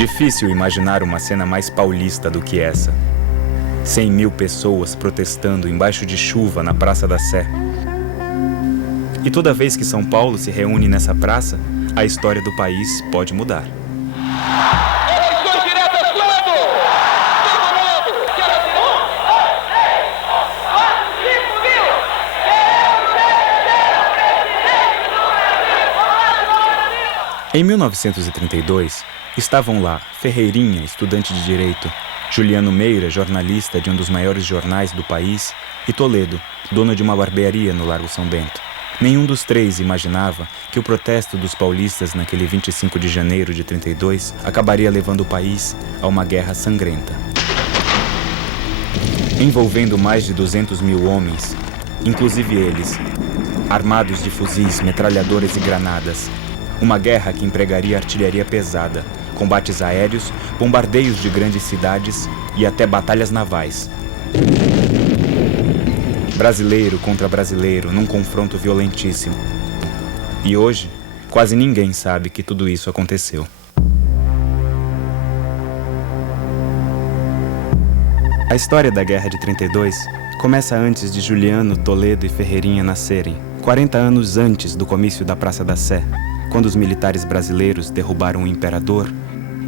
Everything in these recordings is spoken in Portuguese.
Difícil imaginar uma cena mais paulista do que essa. 100.000 pessoas protestando embaixo de chuva na Praça da Sé. E toda vez que São Paulo se reúne nessa praça, a história do país pode mudar. Eleições diretas quando? Todo mundo! Em 1932, estavam lá Ferreirinha, estudante de Direito, Juliano Meira, jornalista de um dos maiores jornais do país, e Toledo, dono de uma barbearia no Largo São Bento. Nenhum dos três imaginava que o protesto dos paulistas naquele 25 de janeiro de 32 acabaria levando o país a uma guerra sangrenta. Envolvendo mais de 200.000 homens, inclusive eles, armados de fuzis, metralhadoras e granadas. Uma guerra que empregaria artilharia pesada, combates aéreos, bombardeios de grandes cidades e até batalhas navais. Brasileiro contra brasileiro num confronto violentíssimo. E hoje, quase ninguém sabe que tudo isso aconteceu. A história da Guerra de 32 começa antes de Juliano, Toledo e Ferreirinha nascerem, 40 anos antes do comício da Praça da Sé, quando os militares brasileiros derrubaram o imperador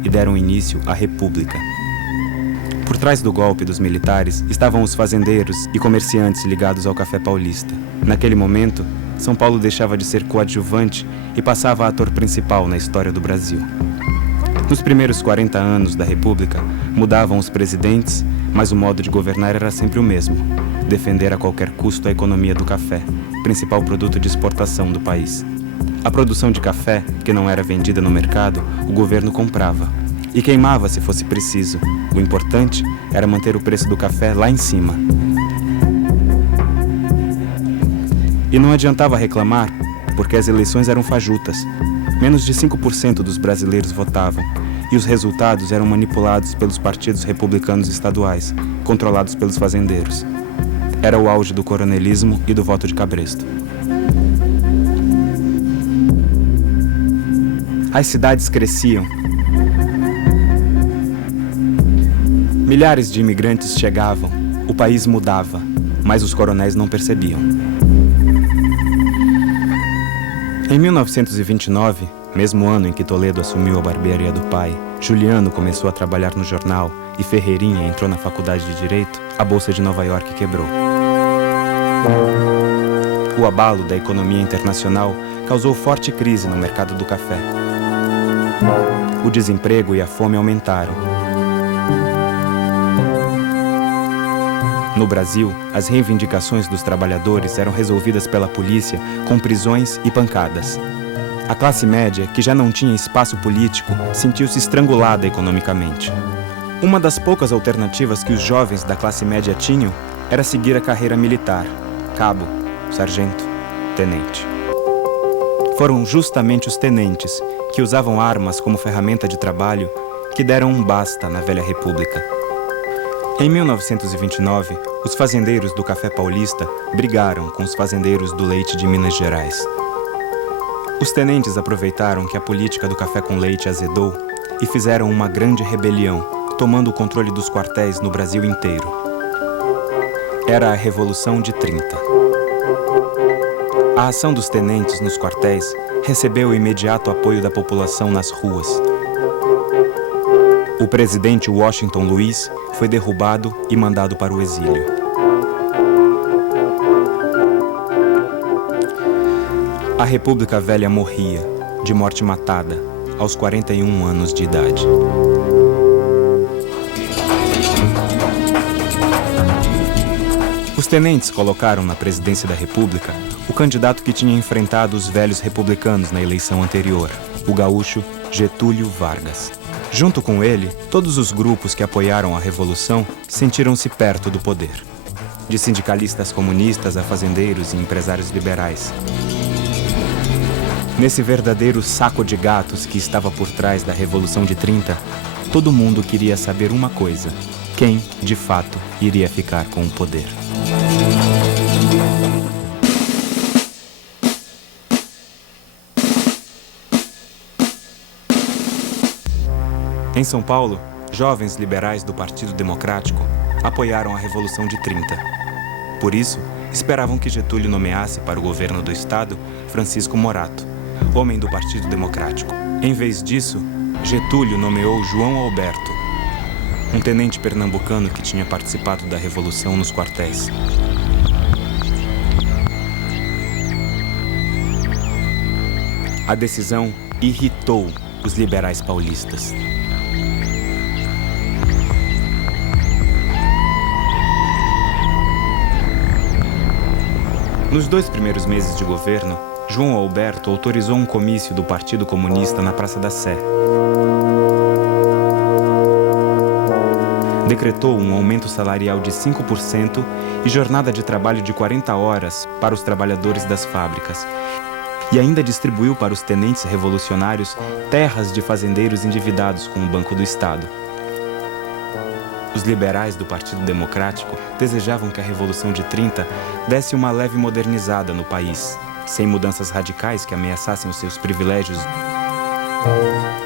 e deram início à República. Por trás do golpe dos militares estavam os fazendeiros e comerciantes ligados ao café paulista. Naquele momento, São Paulo deixava de ser coadjuvante e passava a ator principal na história do Brasil. Nos primeiros 40 anos da República, mudavam os presidentes, mas o modo de governar era sempre o mesmo: defender a qualquer custo a economia do café, principal produto de exportação do país. A produção de café, que não era vendida no mercado, o governo comprava e queimava se fosse preciso. O importante era manter o preço do café lá em cima. E não adiantava reclamar, porque as eleições eram fajutas. Menos de 5% dos brasileiros votavam, e os resultados eram manipulados pelos partidos republicanos estaduais, controlados pelos fazendeiros. Era o auge do coronelismo e do voto de cabresto. As cidades cresciam. Milhares de imigrantes chegavam, o país mudava, mas os coronéis não percebiam. Em 1929, mesmo ano em que Toledo assumiu a barbearia do pai, Juliano começou a trabalhar no jornal e Ferreirinha entrou na faculdade de Direito, a Bolsa de Nova York quebrou. O abalo da economia internacional causou forte crise no mercado do café. O desemprego e a fome aumentaram. No Brasil, as reivindicações dos trabalhadores eram resolvidas pela polícia com prisões e pancadas. A classe média, que já não tinha espaço político, sentiu-se estrangulada economicamente. Uma das poucas alternativas que os jovens da classe média tinham era seguir a carreira militar: cabo, sargento, tenente. Foram justamente os tenentes, que usavam armas como ferramenta de trabalho, que deram um basta na velha república. Em 1929, os fazendeiros do café paulista brigaram com os fazendeiros do leite de Minas Gerais. Os tenentes aproveitaram que a política do café com leite azedou e fizeram uma grande rebelião, tomando o controle dos quartéis no Brasil inteiro. Era a Revolução de 30. A ação dos tenentes nos quartéis recebeu o imediato apoio da população nas ruas. O presidente Washington Luiz foi derrubado e mandado para o exílio. A República Velha morria, de morte matada, aos 41 anos de idade. Os tenentes colocaram na presidência da República o candidato que tinha enfrentado os velhos republicanos na eleição anterior, o gaúcho Getúlio Vargas. Junto com ele, todos os grupos que apoiaram a Revolução sentiram-se perto do poder. De sindicalistas comunistas a fazendeiros e empresários liberais. Nesse verdadeiro saco de gatos que estava por trás da Revolução de 30, todo mundo queria saber uma coisa: quem, de fato, iria ficar com o poder. Em São Paulo, jovens liberais do Partido Democrático apoiaram a Revolução de 30. Por isso, esperavam que Getúlio nomeasse para o governo do estado Francisco Morato, homem do Partido Democrático. Em vez disso, Getúlio nomeou João Alberto, um tenente pernambucano que tinha participado da Revolução nos quartéis. A decisão irritou os liberais paulistas. Nos 2 primeiros meses de governo, João Alberto autorizou um comício do Partido Comunista na Praça da Sé. Decretou um aumento salarial de 5% e jornada de trabalho de 40 horas para os trabalhadores das fábricas. E ainda distribuiu para os tenentes revolucionários terras de fazendeiros endividados com o Banco do Estado. Os liberais do Partido Democrático desejavam que a Revolução de 30 desse uma leve modernizada no país, sem mudanças radicais que ameaçassem os seus privilégios.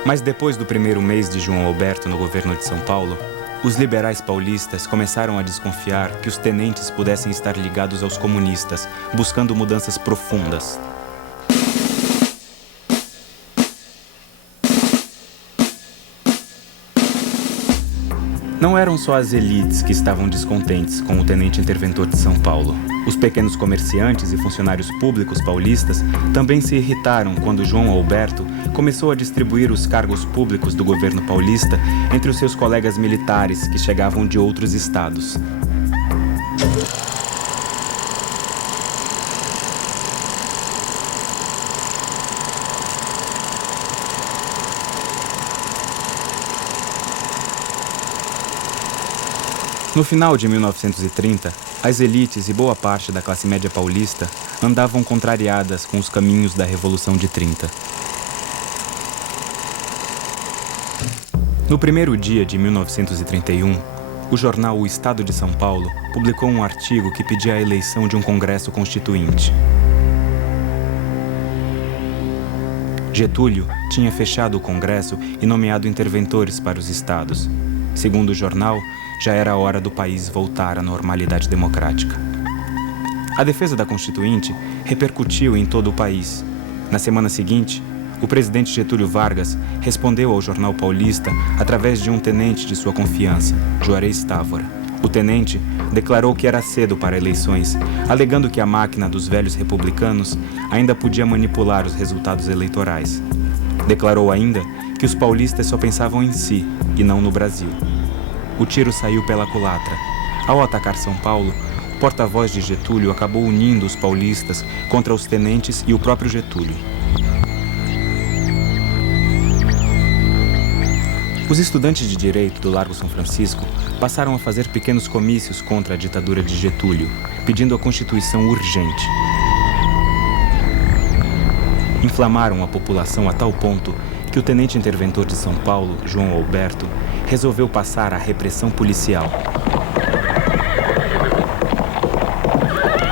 Mas depois do primeiro mês de João Alberto no governo de São Paulo, os liberais paulistas começaram a desconfiar que os tenentes pudessem estar ligados aos comunistas, buscando mudanças profundas. Não eram só as elites que estavam descontentes com o tenente interventor de São Paulo. Os pequenos comerciantes e funcionários públicos paulistas também se irritaram quando João Alberto começou a distribuir os cargos públicos do governo paulista entre os seus colegas militares que chegavam de outros estados. No final de 1930, as elites e boa parte da classe média paulista andavam contrariadas com os caminhos da Revolução de 30. No primeiro dia de 1931, o jornal O Estado de São Paulo publicou um artigo que pedia a eleição de um Congresso Constituinte. Getúlio tinha fechado o Congresso e nomeado interventores para os estados. Segundo o jornal, já era a hora do país voltar à normalidade democrática. A defesa da Constituinte repercutiu em todo o país. Na semana seguinte, o presidente Getúlio Vargas respondeu ao jornal paulista através de um tenente de sua confiança, Juarez Távora. O tenente declarou que era cedo para eleições, alegando que a máquina dos velhos republicanos ainda podia manipular os resultados eleitorais. Declarou ainda que os paulistas só pensavam em si e não no Brasil. O tiro saiu pela culatra. Ao atacar São Paulo, o porta-voz de Getúlio acabou unindo os paulistas contra os tenentes e o próprio Getúlio. Os estudantes de direito do Largo São Francisco passaram a fazer pequenos comícios contra a ditadura de Getúlio, pedindo a Constituição urgente. Inflamaram a população a tal ponto que o tenente interventor de São Paulo, João Alberto, resolveu passar a repressão policial.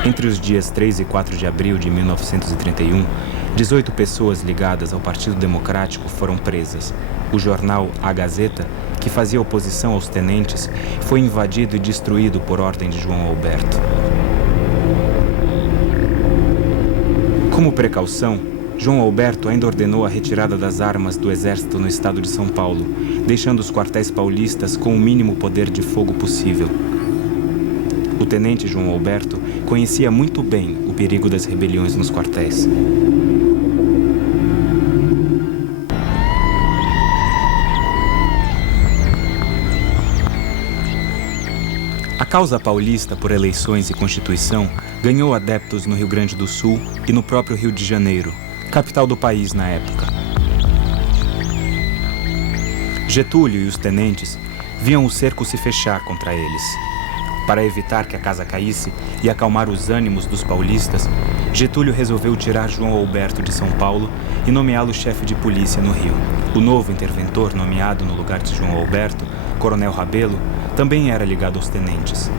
Entre os dias 3 e 4 de abril de 1931, 18 pessoas ligadas ao Partido Democrático foram presas. O jornal A Gazeta, que fazia oposição aos tenentes, foi invadido e destruído por ordem de João Alberto. Como precaução, João Alberto ainda ordenou a retirada das armas do exército no estado de São Paulo, deixando os quartéis paulistas com o mínimo poder de fogo possível. O tenente João Alberto conhecia muito bem o perigo das rebeliões nos quartéis. A causa paulista por eleições e Constituição ganhou adeptos no Rio Grande do Sul e no próprio Rio de Janeiro, capital do país na época. Getúlio e os tenentes viam o cerco se fechar contra eles. Para evitar que a casa caísse e acalmar os ânimos dos paulistas, Getúlio resolveu tirar João Alberto de São Paulo e nomeá-lo chefe de polícia no Rio. O novo interventor nomeado no lugar de João Alberto, Coronel Rabelo, também era ligado aos tenentes.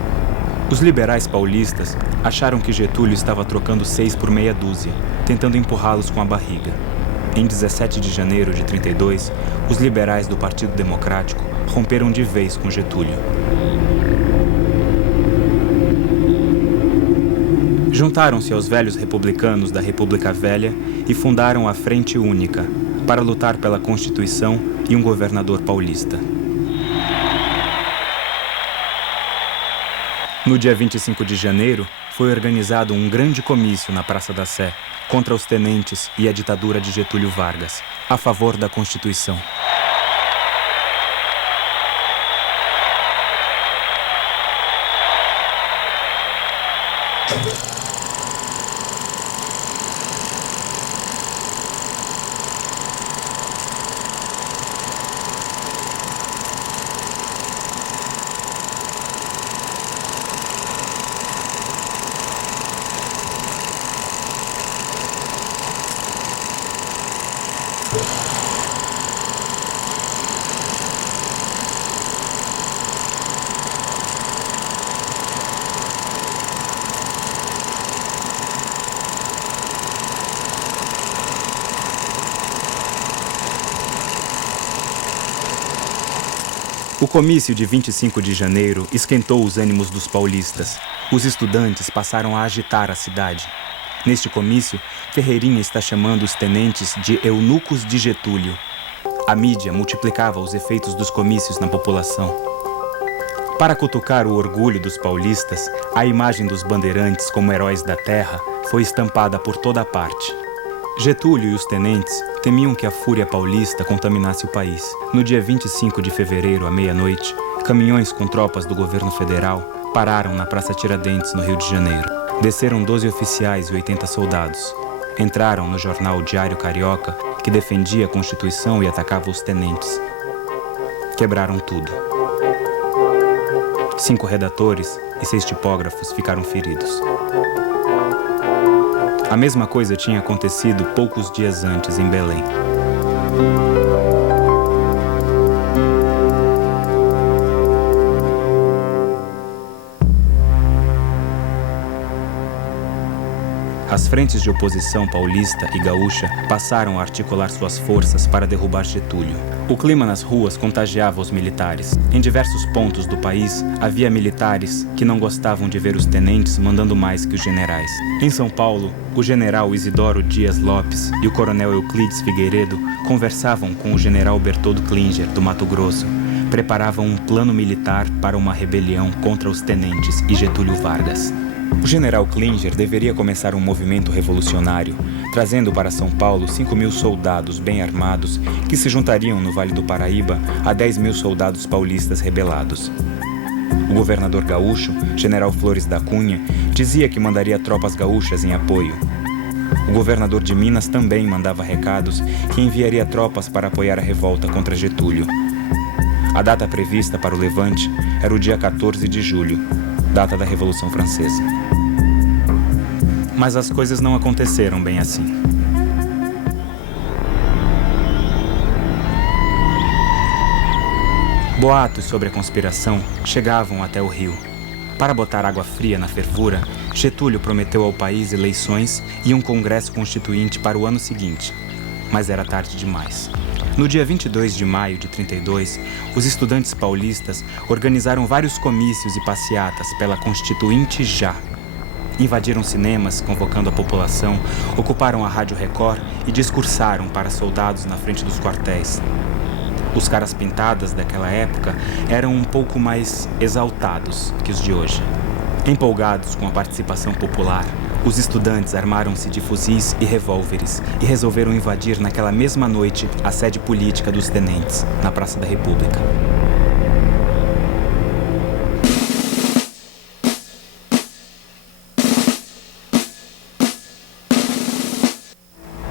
Os liberais paulistas acharam que Getúlio estava trocando 6 por meia dúzia, tentando empurrá-los com a barriga. Em 17 de janeiro de 32, os liberais do Partido Democrático romperam de vez com Getúlio. Juntaram-se aos velhos republicanos da República Velha e fundaram a Frente Única para lutar pela Constituição e um governador paulista. No dia 25 de janeiro, foi organizado um grande comício na Praça da Sé contra os tenentes e a ditadura de Getúlio Vargas, a favor da Constituição. O comício de 25 de janeiro esquentou os ânimos dos paulistas. Os estudantes passaram a agitar a cidade. Neste comício, Ferreirinha está chamando os tenentes de eunucos de Getúlio. A mídia multiplicava os efeitos dos comícios na população. Para cutucar o orgulho dos paulistas, a imagem dos bandeirantes como heróis da terra foi estampada por toda a parte. Getúlio e os tenentes temiam que a fúria paulista contaminasse o país. No dia 25 de fevereiro, à meia-noite, caminhões com tropas do governo federal pararam na Praça Tiradentes, no Rio de Janeiro. Desceram 12 oficiais e 80 soldados. Entraram no jornal Diário Carioca, que defendia a Constituição e atacava os tenentes. Quebraram tudo. 5 redatores e 6 tipógrafos ficaram feridos. A mesma coisa tinha acontecido poucos dias antes em Belém. As frentes de oposição paulista e gaúcha passaram a articular suas forças para derrubar Getúlio. O clima nas ruas contagiava os militares. Em diversos pontos do país, havia militares que não gostavam de ver os tenentes mandando mais que os generais. Em São Paulo, o general Isidoro Dias Lopes e o coronel Euclides Figueiredo conversavam com o general Bertoldo Klinger, do Mato Grosso. Preparavam um plano militar para uma rebelião contra os tenentes e Getúlio Vargas. O general Klinger deveria começar um movimento revolucionário, trazendo para São Paulo 5.000 soldados bem armados que se juntariam no Vale do Paraíba a 10.000 soldados paulistas rebelados. O governador gaúcho, general Flores da Cunha, dizia que mandaria tropas gaúchas em apoio. O governador de Minas também mandava recados que enviaria tropas para apoiar a revolta contra Getúlio. A data prevista para o levante era o dia 14 de julho, data da Revolução Francesa. Mas as coisas não aconteceram bem assim. Boatos sobre a conspiração chegavam até o Rio. Para botar água fria na fervura, Getúlio prometeu ao país eleições e um congresso constituinte para o ano seguinte. Mas era tarde demais. No dia 22 de maio de 32, os estudantes paulistas organizaram vários comícios e passeatas pela Constituinte já. Invadiram cinemas, convocando a população, ocuparam a Rádio Record e discursaram para soldados na frente dos quartéis. Os caras pintadas daquela época eram um pouco mais exaltados que os de hoje. Empolgados com a participação popular, os estudantes armaram-se de fuzis e revólveres e resolveram invadir naquela mesma noite a sede política dos tenentes, na Praça da República.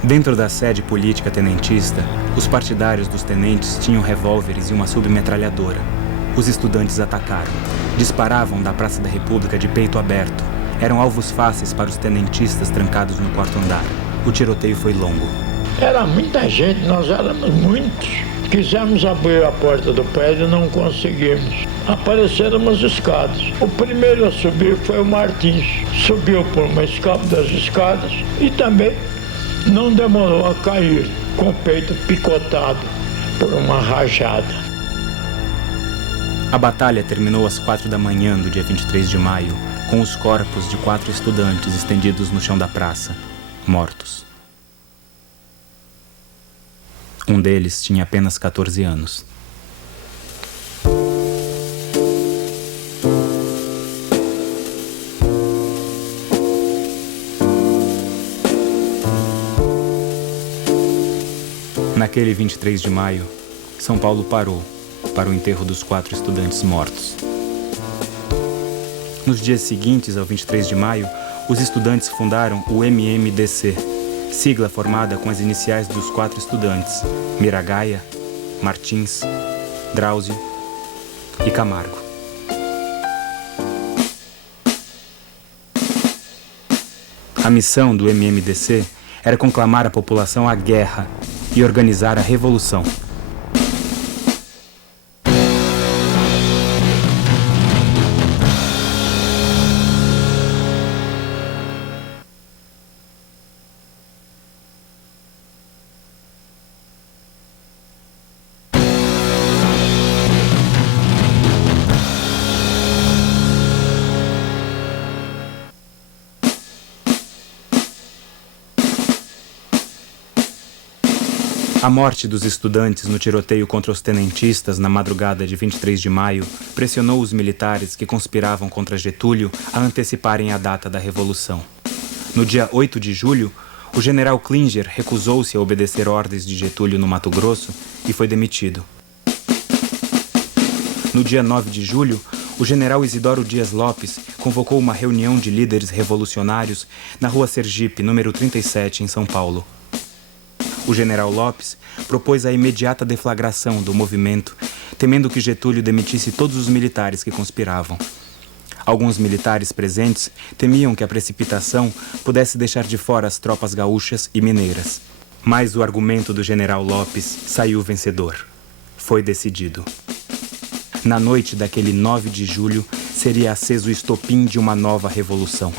Dentro da sede política tenentista, os partidários dos tenentes tinham revólveres e uma submetralhadora. Os estudantes atacaram. Disparavam da Praça da República de peito aberto. Eram alvos fáceis para os tenentistas trancados no quarto andar. O tiroteio foi longo. Era muita gente, nós éramos muitos. Quisemos abrir a porta do prédio e não conseguimos. Apareceram umas escadas. O primeiro a subir foi o Martins. Subiu por uma escada das escadas e também não demorou a cair. com o peito picotado por uma rajada. A batalha terminou às 4 da manhã do dia 23 de maio, com os corpos de 4 estudantes estendidos no chão da praça, mortos. Um deles tinha apenas 14 anos. Naquele 23 de maio, São Paulo parou para o enterro dos 4 estudantes mortos. Nos dias seguintes ao 23 de maio, os estudantes fundaram o MMDC, sigla formada com as iniciais dos 4 estudantes, Miragaia, Martins, Drauzio e Camargo. A missão do MMDC era conclamar a população à guerra e organizar a revolução. A morte dos estudantes no tiroteio contra os tenentistas na madrugada de 23 de maio pressionou os militares que conspiravam contra Getúlio a anteciparem a data da Revolução. No dia 8 de julho, o general Klinger recusou-se a obedecer ordens de Getúlio no Mato Grosso e foi demitido. No dia 9 de julho, o general Isidoro Dias Lopes convocou uma reunião de líderes revolucionários na Rua Sergipe, número 37, em São Paulo. O general Lopes propôs a imediata deflagração do movimento, temendo que Getúlio demitisse todos os militares que conspiravam. Alguns militares presentes temiam que a precipitação pudesse deixar de fora as tropas gaúchas e mineiras. Mas o argumento do general Lopes saiu vencedor. Foi decidido. Na noite daquele 9 de julho, seria aceso o estopim de uma nova revolução.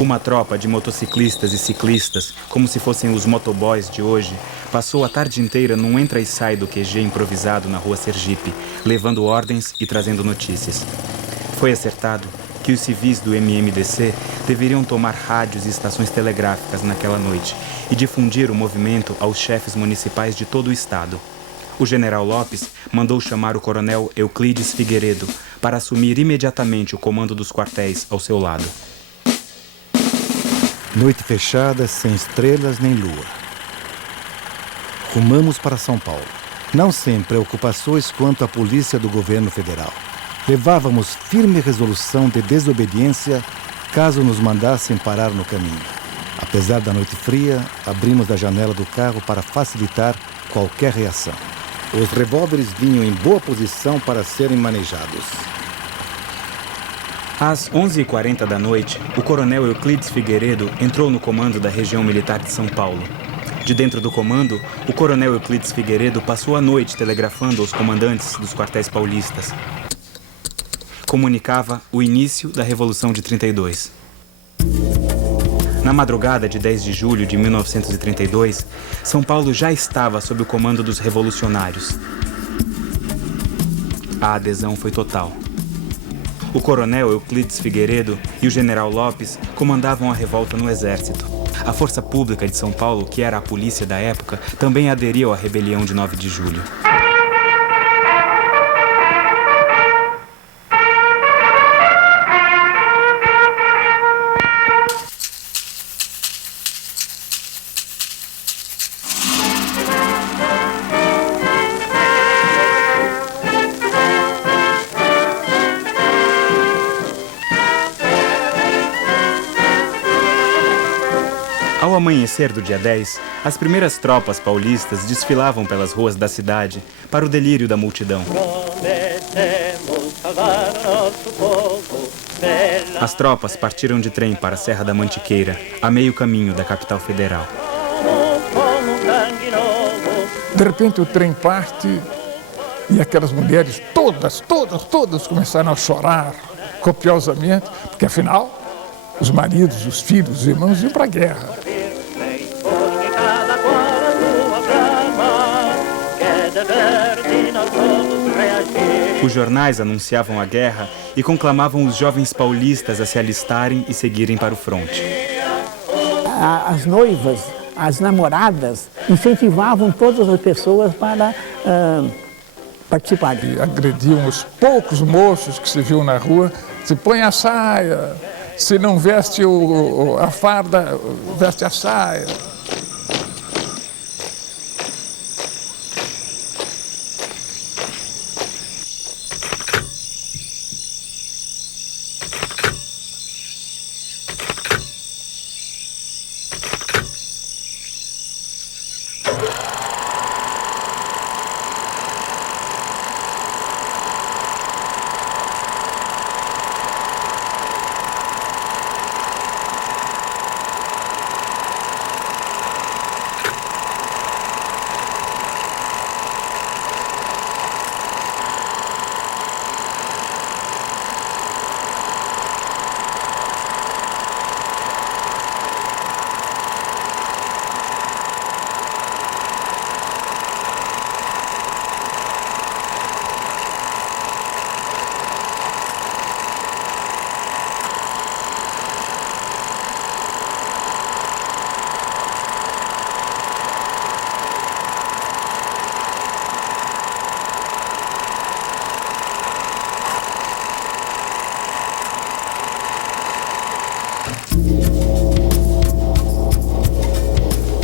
Uma tropa de motociclistas e ciclistas, como se fossem os motoboys de hoje, passou a tarde inteira num entra e sai do QG improvisado na Rua Sergipe, levando ordens e trazendo notícias. Foi acertado que os civis do MMDC deveriam tomar rádios e estações telegráficas naquela noite e difundir o movimento aos chefes municipais de todo o estado. O general Lopes mandou chamar o coronel Euclides Figueiredo para assumir imediatamente o comando dos quartéis ao seu lado. Noite fechada, sem estrelas nem lua. Rumamos para São Paulo. Não sem preocupações quanto à polícia do governo federal. Levávamos firme resolução de desobediência caso nos mandassem parar no caminho. Apesar da noite fria, abrimos da janela do carro para facilitar qualquer reação. Os revólveres vinham em boa posição para serem manejados. Às 11h40 da noite, o coronel Euclides Figueiredo entrou no comando da região militar de São Paulo. De dentro do comando, o coronel Euclides Figueiredo passou a noite telegrafando aos comandantes dos quartéis paulistas. Comunicava o início da Revolução de 32. Na madrugada de 10 de julho de 1932, São Paulo já estava sob o comando dos revolucionários. A adesão foi total. O coronel Euclides Figueiredo e o general Lopes comandavam a revolta no exército. A Força Pública de São Paulo, que era a polícia da época, também aderiu à rebelião de 9 de julho. Ao amanhecer do dia 10, as primeiras tropas paulistas desfilavam pelas ruas da cidade para o delírio da multidão. As tropas partiram de trem para a Serra da Mantiqueira, a meio caminho da capital federal. De repente o trem parte e aquelas mulheres todas começaram a chorar copiosamente, porque afinal os maridos, os filhos, os irmãos iam para a guerra. Os jornais anunciavam a guerra e conclamavam os jovens paulistas a se alistarem e seguirem para o fronte. As noivas, as namoradas, incentivavam todas as pessoas para participarem. Agrediam os poucos moços que se viam na rua, se põe a saia, se não veste a farda, veste a saia.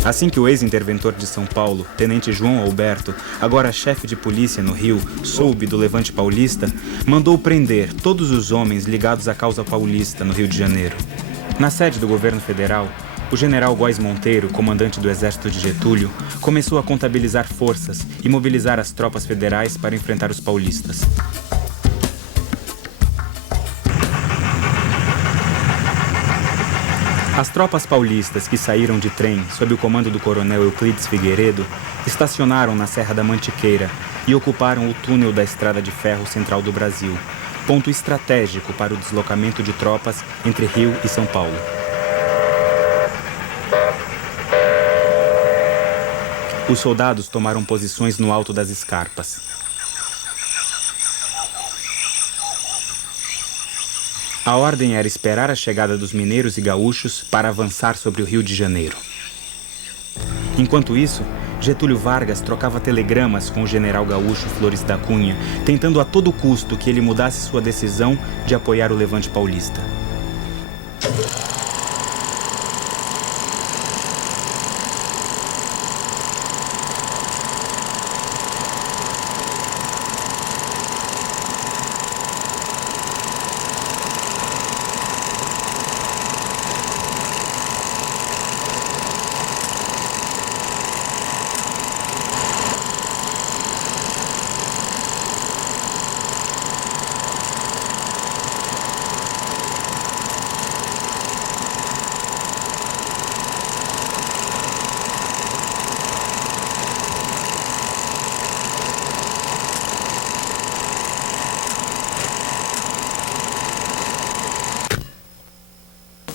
Assim que o ex-interventor de São Paulo, tenente João Alberto, agora chefe de polícia no Rio, soube do levante paulista, mandou prender todos os homens ligados à causa paulista no Rio de Janeiro. Na sede do governo federal, o general Góes Monteiro, comandante do exército de Getúlio, começou a contabilizar forças e mobilizar as tropas federais para enfrentar os paulistas. As tropas paulistas que saíram de trem sob o comando do coronel Euclides Figueiredo estacionaram na Serra da Mantiqueira e ocuparam o túnel da Estrada de Ferro Central do Brasil, ponto estratégico para o deslocamento de tropas entre Rio e São Paulo. Os soldados tomaram posições no alto das escarpas. A ordem era esperar a chegada dos mineiros e gaúchos para avançar sobre o Rio de Janeiro. Enquanto isso, Getúlio Vargas trocava telegramas com o general gaúcho Flores da Cunha, tentando a todo custo que ele mudasse sua decisão de apoiar o levante paulista.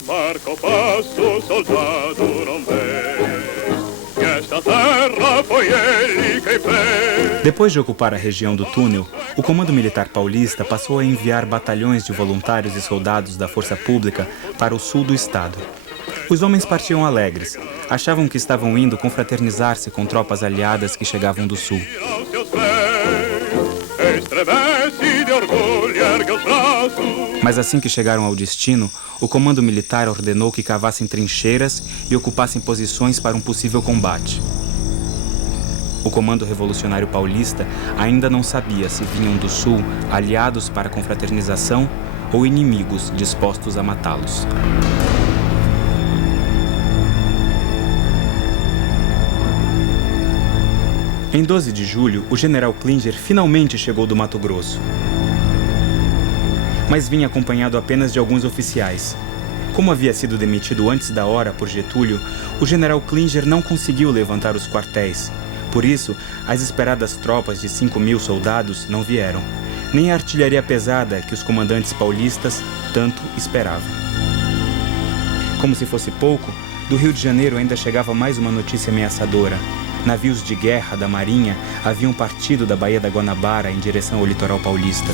Marca o passo, soldado, não vê que esta terra foi ele quem fez. Depois de ocupar a região do túnel, o Comando Militar Paulista passou a enviar batalhões de voluntários e soldados da Força Pública para o sul do estado. Os homens partiam alegres, achavam que estavam indo confraternizar-se com tropas aliadas que chegavam do sul. Mas assim que chegaram ao destino, o comando militar ordenou que cavassem trincheiras e ocupassem posições para um possível combate. O Comando Revolucionário Paulista ainda não sabia se vinham do sul aliados para a confraternização ou inimigos dispostos a matá-los. Em 12 de julho, o general Klinger finalmente chegou do Mato Grosso. Mas vinha acompanhado apenas de alguns oficiais. Como havia sido demitido antes da hora por Getúlio, o general Klinger não conseguiu levantar os quartéis. Por isso, as esperadas tropas de 5.000 soldados não vieram, nem a artilharia pesada que os comandantes paulistas tanto esperavam. Como se fosse pouco, do Rio de Janeiro ainda chegava mais uma notícia ameaçadora. navios de guerra da Marinha haviam partido da Baía da Guanabara em direção ao litoral paulista.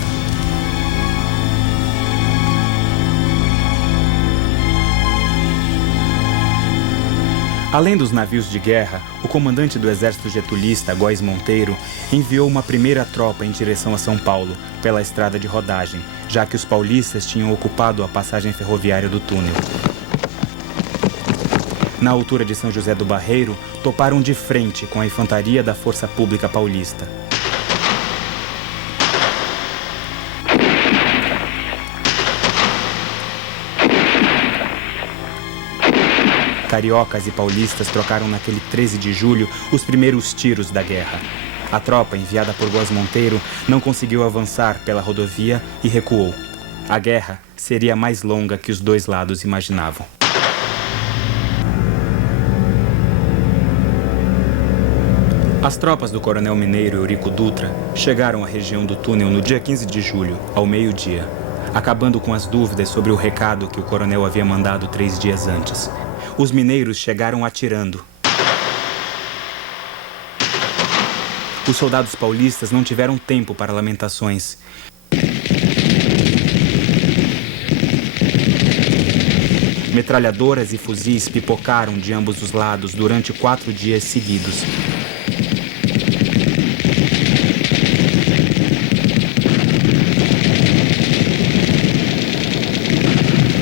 Além dos navios de guerra, o comandante do exército getulista, Góes Monteiro, enviou uma primeira tropa em direção a São Paulo, pela estrada de rodagem, já que os paulistas tinham ocupado a passagem ferroviária do túnel. Na altura de São José do Barreiro, toparam de frente com a infantaria da Força Pública Paulista. Cariocas e paulistas trocaram naquele 13 de julho os primeiros tiros da guerra. A tropa, enviada por Góes Monteiro, não conseguiu avançar pela rodovia e recuou. A guerra seria mais longa que os dois lados imaginavam. As tropas do coronel mineiro Eurico Dutra chegaram à região do túnel no dia 15 de julho, ao meio-dia, acabando com as dúvidas sobre o recado que o coronel havia mandado 3 dias antes. Os mineiros chegaram atirando. Os soldados paulistas não tiveram tempo para lamentações. Metralhadoras e fuzis pipocaram de ambos os lados durante 4 dias seguidos.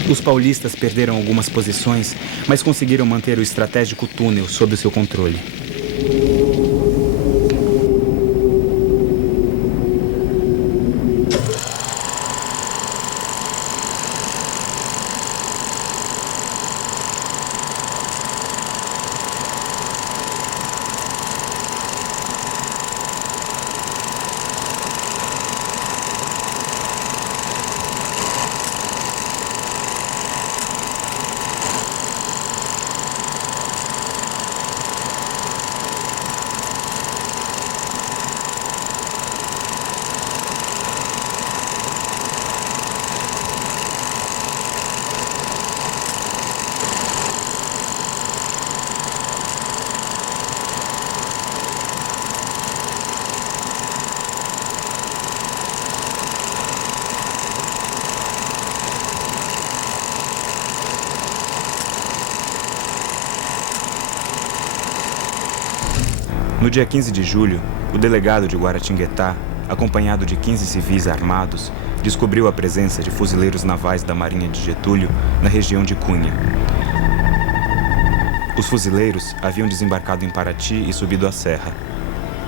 Os paulistas perderam algumas posições, mas conseguiram manter o estratégico túnel sob o seu controle. No dia 15 de julho, o delegado de Guaratinguetá, acompanhado de 15 civis armados, descobriu a presença de fuzileiros navais da Marinha de Getúlio na região de Cunha. Os fuzileiros haviam desembarcado em Paraty e subido a serra.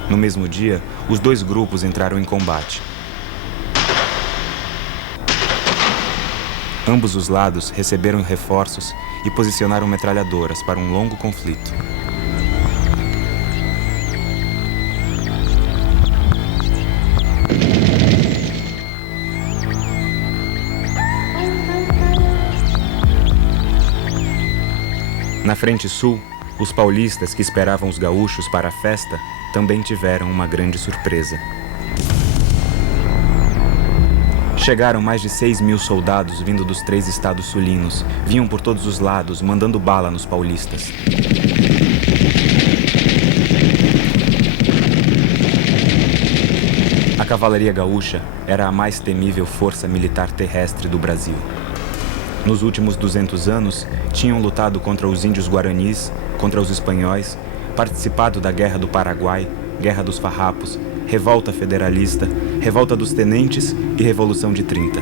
No mesmo dia, os dois grupos entraram em combate. Ambos os lados receberam reforços e posicionaram metralhadoras para um longo conflito. Na frente sul, os paulistas que esperavam os gaúchos para a festa também tiveram uma grande surpresa. Chegaram mais de 6.000 soldados vindo dos 3 estados sulinos. Vinham por todos os lados, mandando bala nos paulistas. A cavalaria gaúcha era a mais temível força militar terrestre do Brasil. Nos últimos 200 anos, tinham lutado contra os índios guaranis, contra os espanhóis, participado da Guerra do Paraguai, Guerra dos Farrapos, Revolta Federalista, Revolta dos Tenentes e Revolução de 30.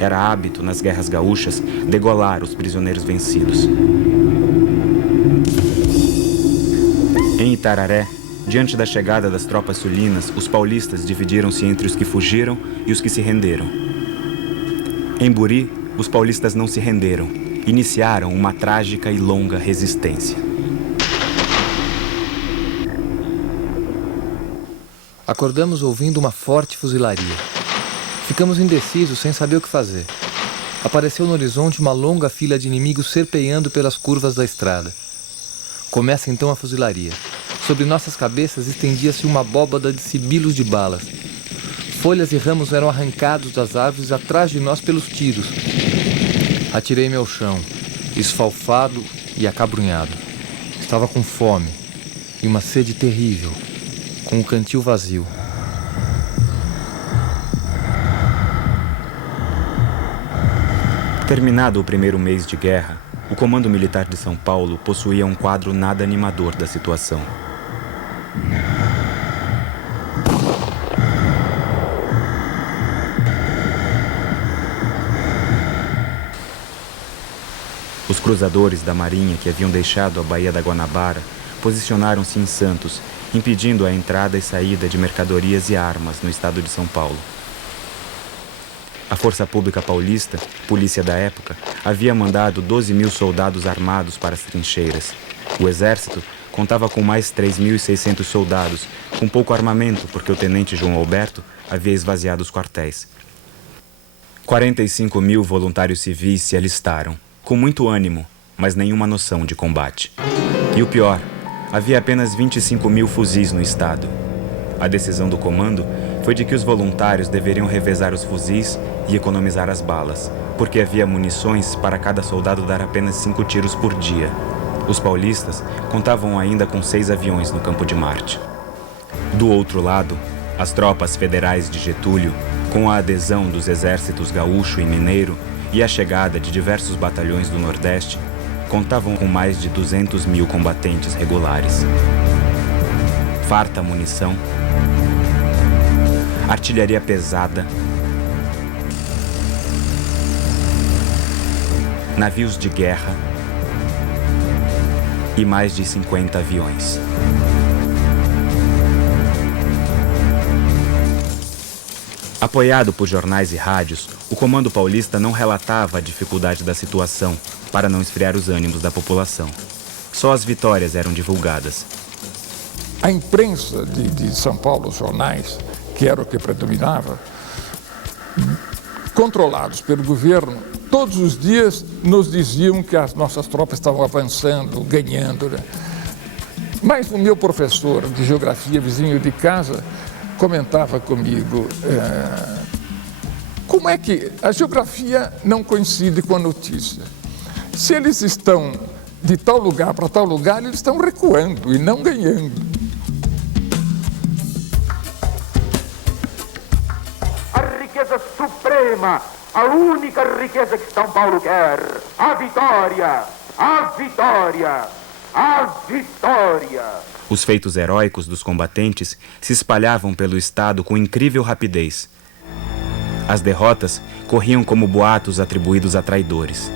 Era hábito, nas guerras gaúchas, degolar os prisioneiros vencidos. Em Itararé, diante da chegada das tropas sulinas, os paulistas dividiram-se entre os que fugiram e os que se renderam. Em Buri, os paulistas não se renderam. Iniciaram uma trágica e longa resistência. Acordamos ouvindo uma forte fuzilaria. Ficamos indecisos, sem saber o que fazer. Apareceu no horizonte uma longa fila de inimigos serpeando pelas curvas da estrada. Começa então a fuzilaria. Sobre nossas cabeças estendia-se uma abóbada de sibilos de balas. Folhas e ramos eram arrancados das árvores atrás de nós pelos tiros. Atirei-me ao chão. esfalfado e acabrunhado. Estava com fome e uma sede terrível, com o cantil vazio. Terminado o primeiro mês de guerra, o Comando Militar de São Paulo possuía um quadro nada animador da situação. Os cruzadores da Marinha que haviam deixado a Baía da Guanabara posicionaram-se em Santos, impedindo a entrada e saída de mercadorias e armas no estado de São Paulo. A Força Pública Paulista, polícia da época, havia mandado 12.000 soldados armados para as trincheiras. O exército contava com mais 3.600 soldados, com pouco armamento, porque o tenente João Alberto havia esvaziado os quartéis. 45.000 voluntários civis se alistaram, com muito ânimo, mas nenhuma noção de combate. E o pior, havia apenas 25.000 fuzis no estado. A decisão do comando foi de que os voluntários deveriam revezar os fuzis e economizar as balas, porque havia munições para cada soldado dar apenas 5 tiros por dia. Os paulistas contavam ainda com 6 aviões no Campo de Marte. Do outro lado, as tropas federais de Getúlio, com a adesão dos exércitos gaúcho e mineiro e a chegada de diversos batalhões do Nordeste, contavam com mais de 200.000 combatentes regulares. Farta munição, artilharia pesada, navios de guerra e mais de 50 aviões. Apoiado por jornais e rádios, o Comando Paulista não relatava a dificuldade da situação para não esfriar os ânimos da população. Só as vitórias eram divulgadas. A imprensa de São Paulo, os jornais, que era o que predominava, controlados pelo governo, todos os dias nos diziam que as nossas tropas estavam avançando, ganhando, né? Mas o meu professor de geografia, vizinho de casa, comentava comigo, como é que a geografia não coincide com a notícia? Se eles estão de tal lugar para tal lugar, eles estão recuando e não ganhando. A riqueza suprema, a única riqueza que São Paulo quer, a vitória, a vitória, a vitória. Os feitos heróicos dos combatentes se espalhavam pelo estado com incrível rapidez. As derrotas corriam como boatos atribuídos a traidores.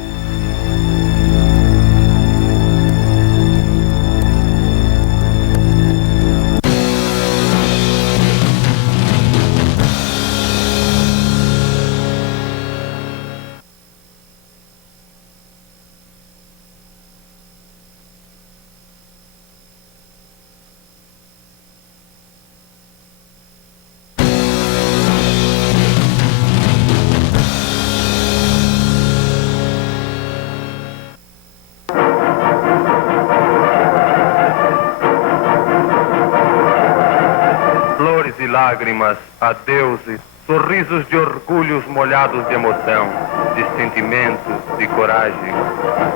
Lágrimas, adeuses, sorrisos de orgulhos molhados de emoção, de sentimento, de coragem.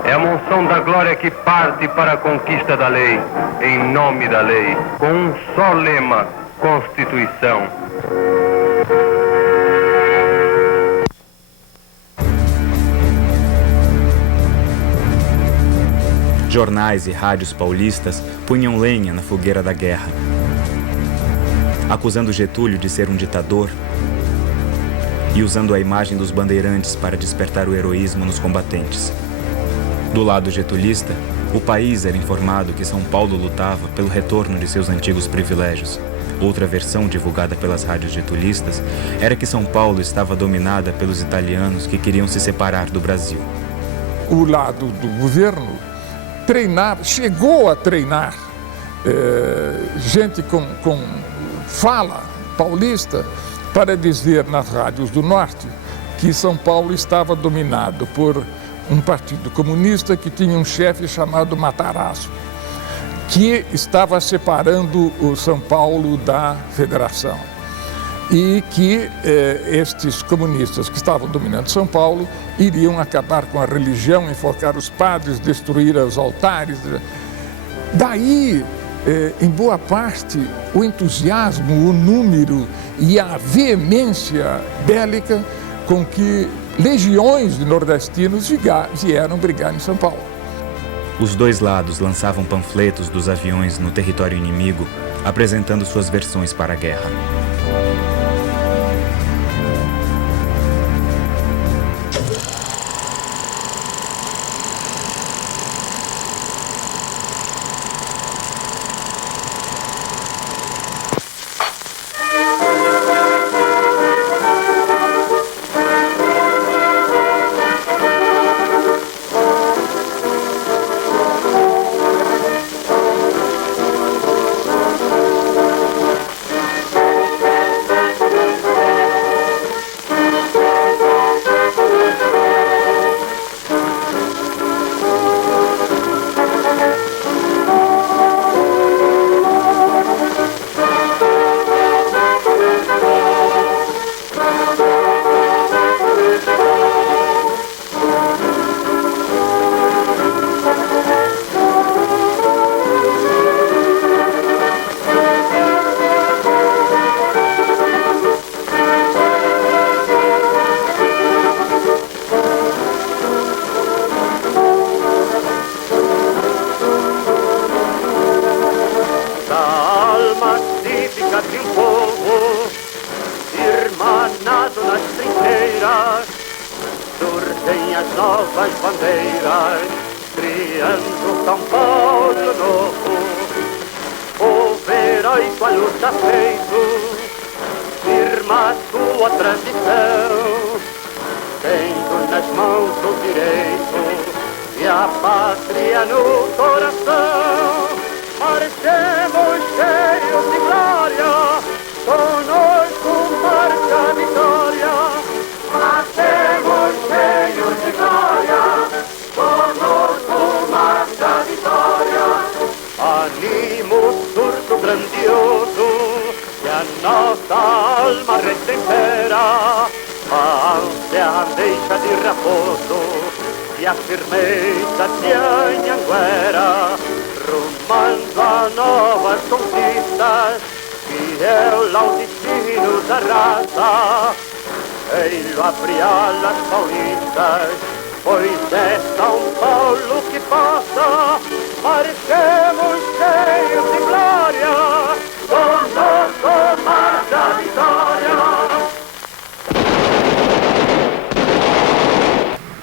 É a monção da glória que parte para a conquista da lei, em nome da lei, com um só lema, Constituição. Jornais e rádios paulistas punham lenha na fogueira da guerra, acusando Getúlio de ser um ditador e usando a imagem dos bandeirantes para despertar o heroísmo nos combatentes. Do lado getulista, o país era informado que São Paulo lutava pelo retorno de seus antigos privilégios. Outra versão divulgada pelas rádios getulistas era que São Paulo estava dominada pelos italianos que queriam se separar do Brasil. O lado do governo chegou a treinar gente com fala paulista para dizer nas rádios do Norte que São Paulo estava dominado por um partido comunista que tinha um chefe chamado Matarazzo, que estava separando o São Paulo da federação. e que estes comunistas que estavam dominando São Paulo iriam acabar com a religião, enforcar os padres, destruir os altares. Daí, em boa parte, o entusiasmo, o número e a veemência bélica com que legiões de nordestinos vieram brigar em São Paulo. Os dois lados lançavam panfletos dos aviões no território inimigo, apresentando suas versões para a guerra.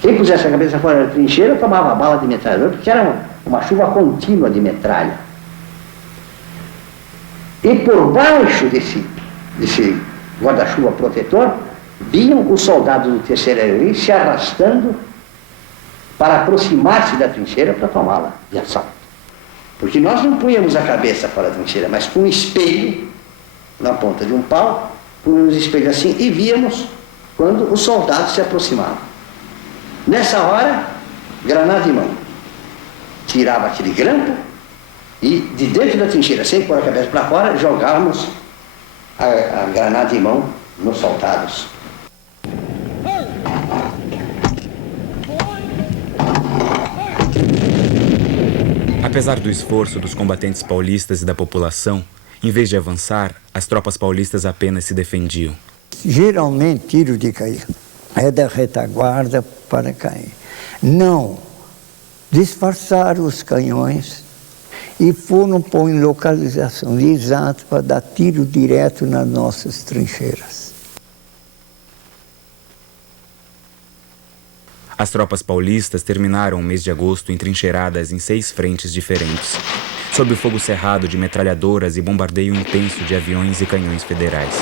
Quem pusesse a cabeça fora da trincheira tomava bala de metralhador, porque era uma chuva contínua de metralha. E por baixo desse guarda-chuva protetor, vinham os soldados do terceiro aerolíneo se arrastando para aproximar-se da trincheira para tomá-la de assalto. Porque nós não punhamos a cabeça fora da trincheira, mas com um espelho na ponta de um pau, punhamos o espelho assim e víamos quando os soldados se aproximavam. Nessa hora, granada em mão, tirava aquele grampo e de dentro da trincheira, sem pôr a cabeça para fora, jogávamos a granada em mão nos soldados. Apesar do esforço dos combatentes paulistas e da população, em vez de avançar, as tropas paulistas apenas se defendiam. Geralmente, tiro de cair é da retaguarda para cair. Não, disfarçaram os canhões e foram pôr em localização exata para dar tiro direto nas nossas trincheiras. As tropas paulistas terminaram o mês de agosto entrincheiradas em 6 frentes diferentes, sob o fogo cerrado de metralhadoras e bombardeio intenso de aviões e canhões federais.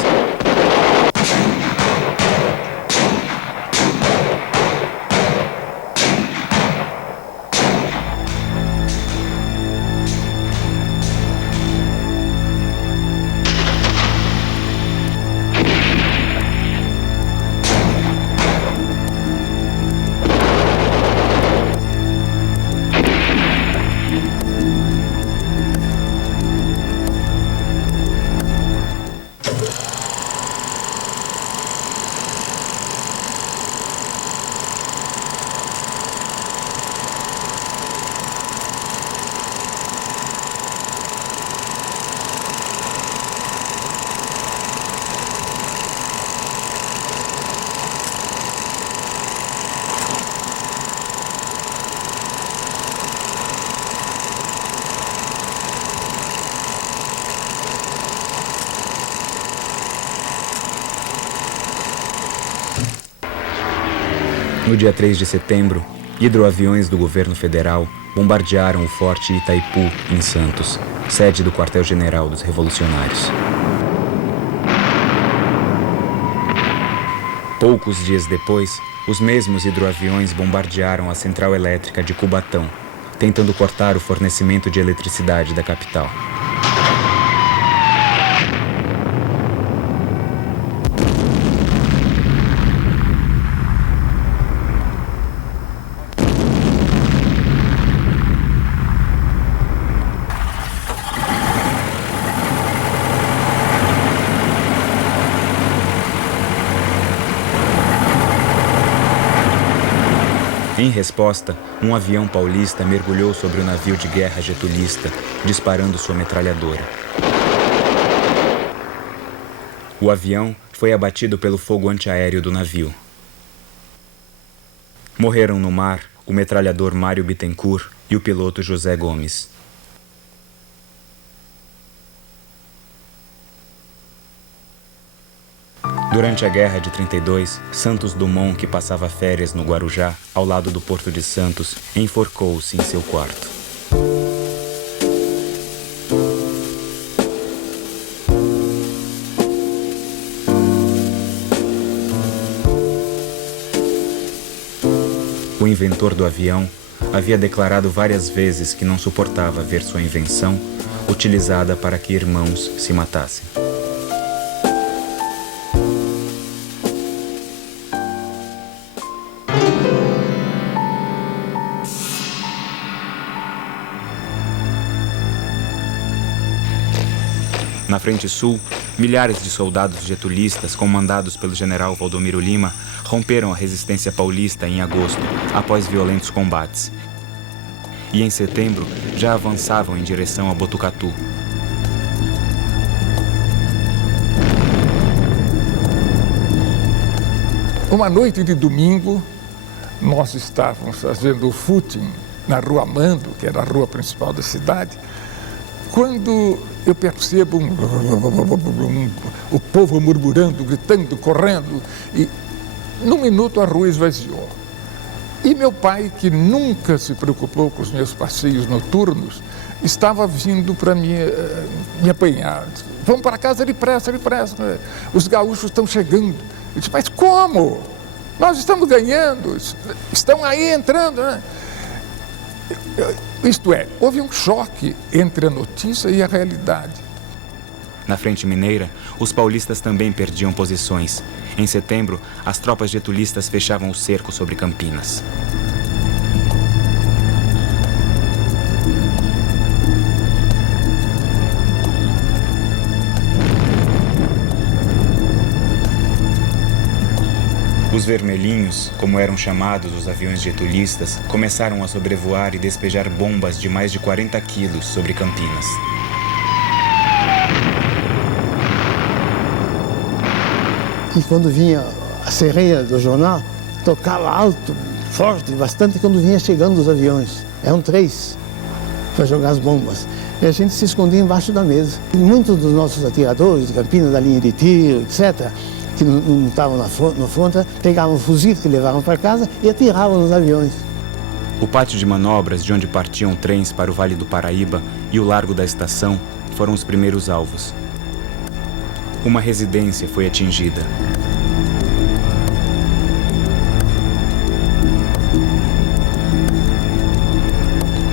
No dia 3 de setembro, hidroaviões do governo federal bombardearam o Forte Itaipu, em Santos, sede do quartel-general dos revolucionários. Poucos dias depois, os mesmos hidroaviões bombardearam a central elétrica de Cubatão, tentando cortar o fornecimento de eletricidade da capital. Em resposta, um avião paulista mergulhou sobre o navio de guerra getulista, disparando sua metralhadora. O avião foi abatido pelo fogo antiaéreo do navio. Morreram no mar o metralhador Mário Bittencourt e o piloto José Gomes. Durante a Guerra de 32, Santos Dumont, que passava férias no Guarujá, ao lado do Porto de Santos, enforcou-se em seu quarto. O inventor do avião havia declarado várias vezes que não suportava ver sua invenção utilizada para que irmãos se matassem. Na frente sul, milhares de soldados getulistas, comandados pelo general Valdomiro Lima, romperam a resistência paulista em agosto, após violentos combates. E em setembro, já avançavam em direção a Botucatu. Uma noite de domingo, nós estávamos fazendo o footing na Rua Amando, que era a rua principal da cidade, quando eu percebo o povo murmurando, gritando, correndo, e num minuto a rua esvaziou. E meu pai, que nunca se preocupou com os meus passeios noturnos, estava vindo para me apanhar. Vamos para casa depressa, depressa. Os gaúchos estão chegando. Eu disse, mas como? Nós estamos ganhando, estão aí entrando, né? Isto é, houve um choque entre a notícia e a realidade. Na frente mineira, os paulistas também perdiam posições. Em setembro, as tropas getulistas fechavam o cerco sobre Campinas. Os vermelhinhos, como eram chamados os aviões getulistas, começaram a sobrevoar e despejar bombas de mais de 40 quilos sobre Campinas. E quando vinha a sereia do jornal, tocava alto, forte, bastante quando vinha chegando os aviões. Eram 3 para jogar as bombas. E a gente se escondia embaixo da mesa. E muitos dos nossos atiradores de Campinas, da linha de tiro, etc., que não estavam na fronte, pegavam fuzis que levavam para casa e atiravam nos aviões. O pátio de manobras, de onde partiam trens para o Vale do Paraíba, e o Largo da Estação foram os primeiros alvos. Uma residência foi atingida.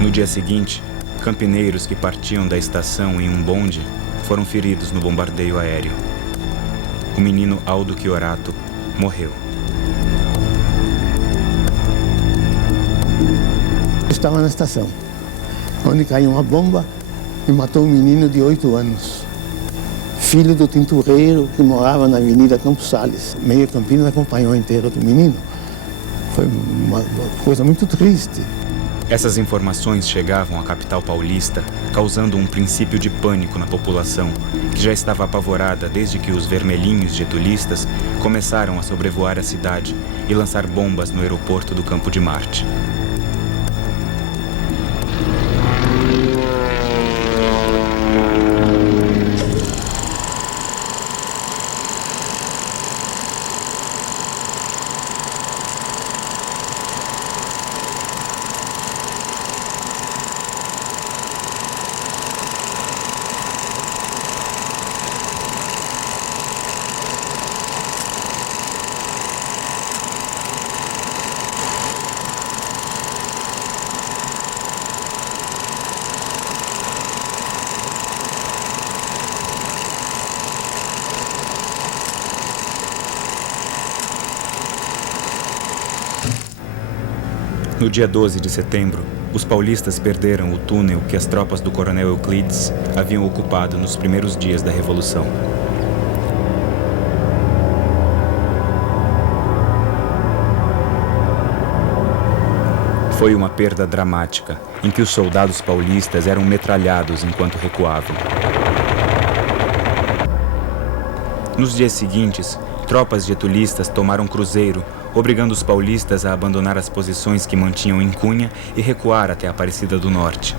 No dia seguinte, campineiros que partiam da estação em um bonde foram feridos no bombardeio aéreo. O menino Aldo Chiorato morreu. Estava na estação, onde caiu uma bomba e matou um menino de 8 anos. Filho do tintureiro que morava na Avenida Campos Sales. Meio Campinas acompanhou o enterro do menino. Foi uma coisa muito triste. Essas informações chegavam à capital paulista, causando um princípio de pânico na população, que já estava apavorada desde que os vermelhinhos getulistas começaram a sobrevoar a cidade e lançar bombas no aeroporto do Campo de Marte. No dia 12 de setembro, os paulistas perderam o túnel que as tropas do coronel Euclides haviam ocupado nos primeiros dias da Revolução. Foi uma perda dramática, em que os soldados paulistas eram metralhados enquanto recuavam. Nos dias seguintes, tropas getulistas tomaram Cruzeiro, obrigando os paulistas a abandonar as posições que mantinham em Cunha e recuar até Aparecida do Norte.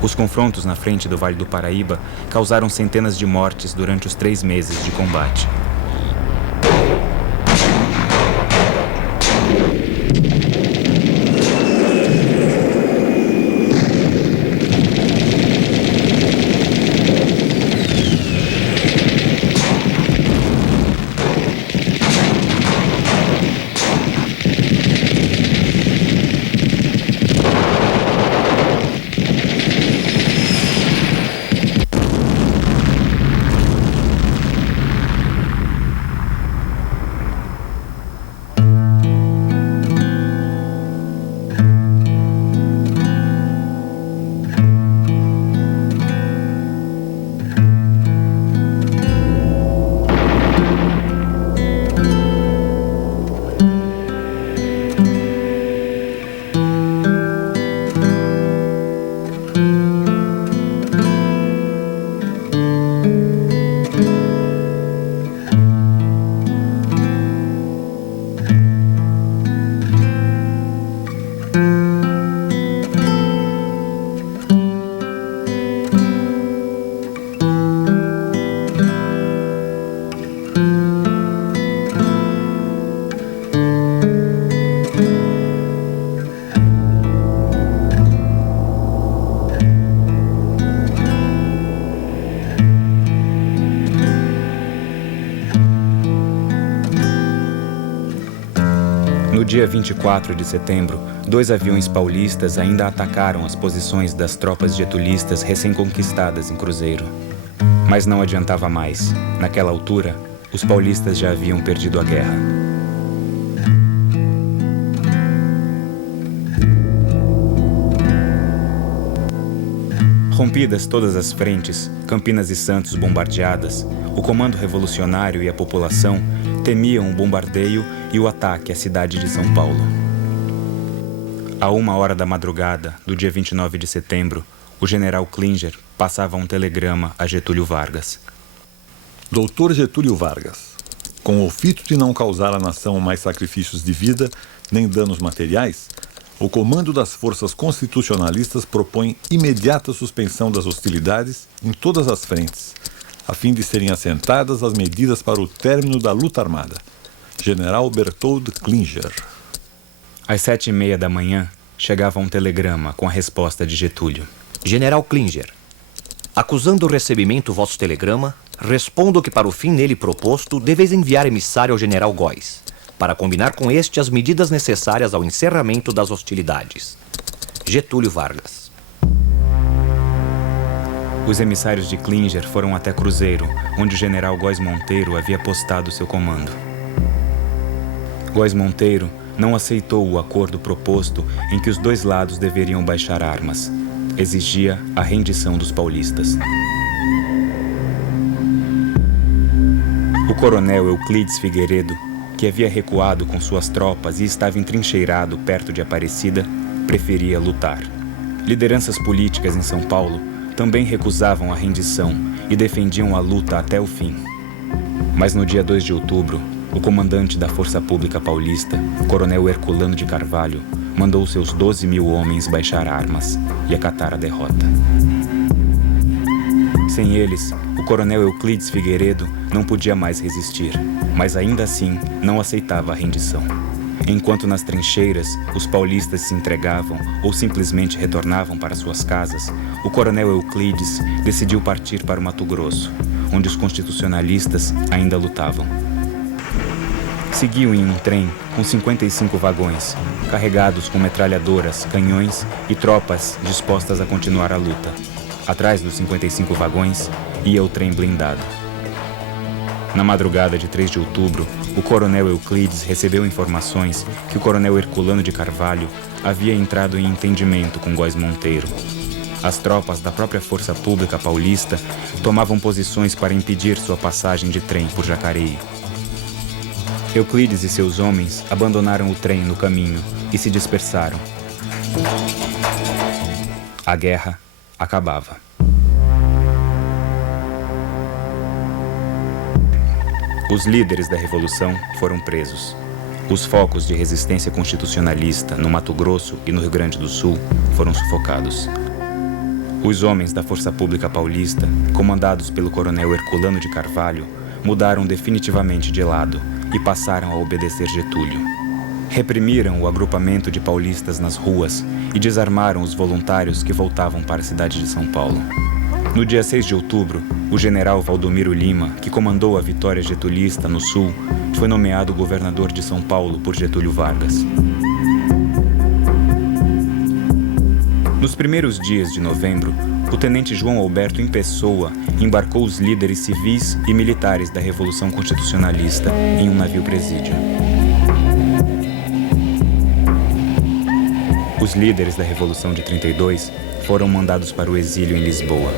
Os confrontos na frente do Vale do Paraíba causaram centenas de mortes durante os 3 meses de combate. No dia 24 de setembro, 2 aviões paulistas ainda atacaram as posições das tropas getulistas recém-conquistadas em Cruzeiro. Mas não adiantava mais. Naquela altura, os paulistas já haviam perdido a guerra. Rompidas todas as frentes, Campinas e Santos bombardeadas, o comando revolucionário e a população temiam o bombardeio e o ataque à cidade de São Paulo. À 1h da madrugada do dia 29 de setembro, o general Klinger passava um telegrama a Getúlio Vargas. Doutor Getúlio Vargas, com o ofício de não causar à nação mais sacrifícios de vida nem danos materiais, o comando das forças constitucionalistas propõe imediata suspensão das hostilidades em todas as frentes, a fim de serem assentadas as medidas para o término da luta armada. General Berthold Klinger. Às 7h30 da manhã, chegava um telegrama com a resposta de Getúlio. General Klinger, acusando o recebimento vosso telegrama, respondo que para o fim nele proposto, deveis enviar emissário ao general Góes, para combinar com este as medidas necessárias ao encerramento das hostilidades. Getúlio Vargas. Os emissários de Klinger foram até Cruzeiro, onde o general Góes Monteiro havia postado seu comando. Góes Monteiro não aceitou o acordo proposto em que os 2 lados deveriam baixar armas. Exigia a rendição dos paulistas. O coronel Euclides Figueiredo, que havia recuado com suas tropas e estava entrincheirado perto de Aparecida, preferia lutar. Lideranças políticas em São Paulo também recusavam a rendição e defendiam a luta até o fim. Mas no dia 2 de outubro, o comandante da Força Pública Paulista, coronel Herculano de Carvalho, mandou seus 12.000 homens baixar armas e acatar a derrota. Sem eles, o coronel Euclides Figueiredo não podia mais resistir, mas ainda assim não aceitava a rendição. Enquanto nas trincheiras os paulistas se entregavam ou simplesmente retornavam para suas casas, o coronel Euclides decidiu partir para o Mato Grosso, onde os constitucionalistas ainda lutavam. Seguiu em um trem com 55 vagões, carregados com metralhadoras, canhões e tropas dispostas a continuar a luta. Atrás dos 55 vagões ia o trem blindado. Na madrugada de 3 de outubro, o coronel Euclides recebeu informações que o coronel Herculano de Carvalho havia entrado em entendimento com Góes Monteiro. As tropas da própria Força Pública Paulista tomavam posições para impedir sua passagem de trem por Jacareí. Euclides e seus homens abandonaram o trem no caminho e se dispersaram. A guerra acabava. Os líderes da Revolução foram presos. Os focos de resistência constitucionalista no Mato Grosso e no Rio Grande do Sul foram sufocados. Os homens da Força Pública Paulista, comandados pelo coronel Herculano de Carvalho, mudaram definitivamente de lado e passaram a obedecer Getúlio. Reprimiram o agrupamento de paulistas nas ruas e desarmaram os voluntários que voltavam para a cidade de São Paulo. No dia 6 de outubro, o general Valdomiro Lima, que comandou a vitória getulista no Sul, foi nomeado governador de São Paulo por Getúlio Vargas. Nos primeiros dias de novembro, o tenente João Alberto em pessoa embarcou os líderes civis e militares da Revolução Constitucionalista em um navio-presídio. Os líderes da Revolução de 32 foram mandados para o exílio em Lisboa.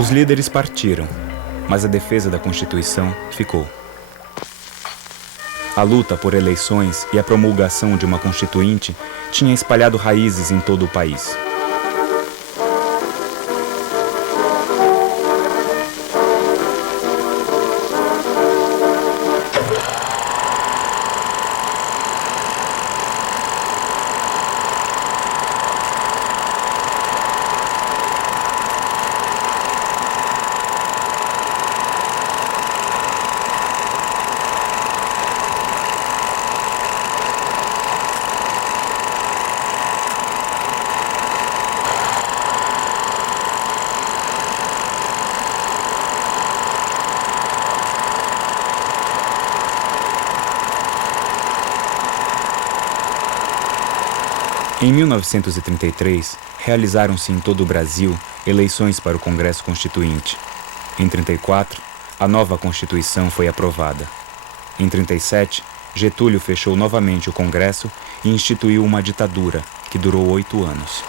Os líderes partiram, mas a defesa da Constituição ficou. A luta por eleições e a promulgação de uma Constituinte tinha espalhado raízes em todo o país. Em 1933, realizaram-se em todo o Brasil eleições para o Congresso Constituinte. Em 34, a nova Constituição foi aprovada. Em 37, Getúlio fechou novamente o Congresso e instituiu uma ditadura que durou 8 anos.